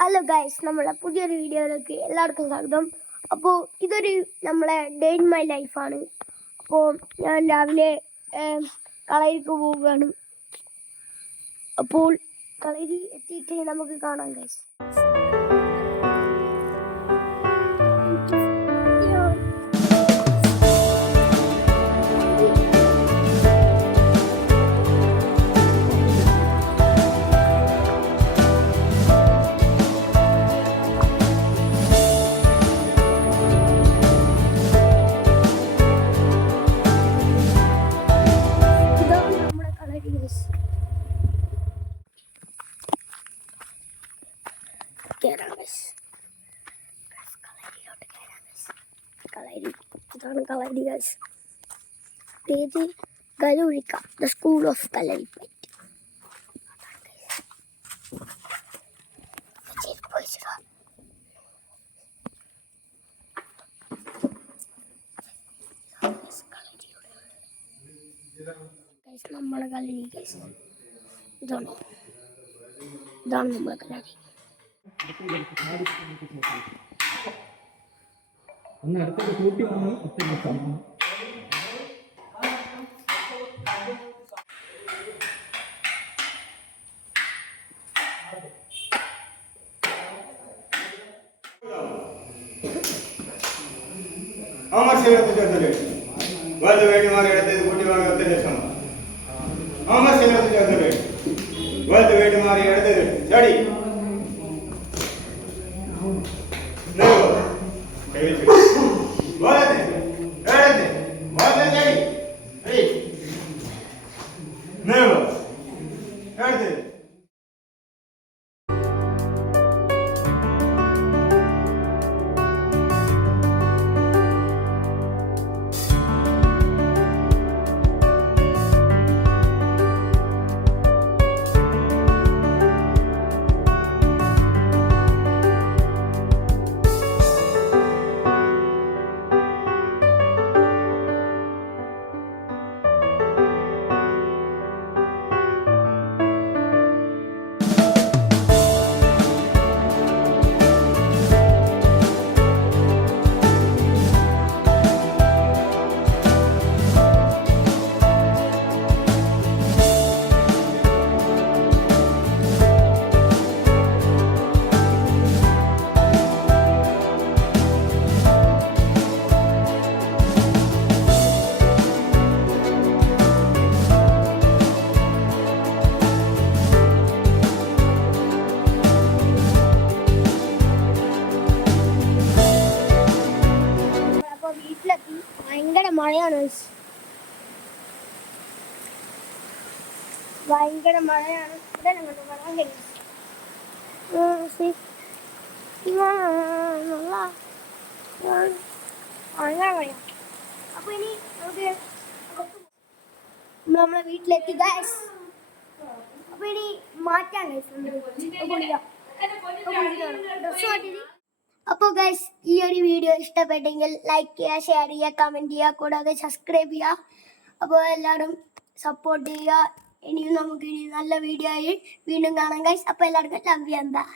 Hello guys, നമ്മളെ പുതിയൊരു വീഡിയോയിലേക്ക് എല്ലാവർക്കും സ്വാഗതം. അപ്പോൾ ഇതൊരു നമ്മളെ ഡേ ഇൻ മൈ ലൈഫാണ്. അപ്പോൾ ഞാൻ രാവിലെ കളരിക്ക് പോവുകയാണ്. അപ്പോൾ കളരി എത്തിയിട്ട് നമുക്ക് കാണാം ഗൈസ്. കളരി ഗൈസ്, പേര് ഗലൂരിക്ക, ദ സ്കൂൾ ഓഫ് കളരിപ്പയറ്റ്. നമ്മളെ കളരി ഗൈസ്, ഇതാണ് നമ്മളെ കളരി. ഒന്ന് അടുത്തേക്ക് കൂട്ടി വന്ന് ഒറ്റ ഭയങ്കര മഴയാണ്, ഭയങ്കര മഴയാണ്. ഇതെല്ലാം കണ്ടു വരാൻ കഴിയും. ഭയങ്കര മഴയാണ്. അപ്പൊ ഇനി നമുക്ക് നമ്മളെ വീട്ടിലെത്തി ഗൈസ്. അപ്പൊ ഇനി മാറ്റാൻ അപ്പോൾ ഗൈസ്, ഈ ഒരു വീഡിയോ ഇഷ്ടപ്പെട്ടെങ്കിൽ ലൈക്ക് ചെയ്യുക, ഷെയർ ചെയ്യുക, കമൻറ്റ് ചെയ്യുക, കൂടാതെ സബ്സ്ക്രൈബ് ചെയ്യുക. അപ്പോൾ എല്ലാവരും സപ്പോർട്ട് ചെയ്യുക. ഇനിയും നമുക്ക് നല്ല വീഡിയോ ആയി വീണ്ടും കാണാം ഗൈസ്. അപ്പോൾ എല്ലാവർക്കും ലവ് യു, ബൈ.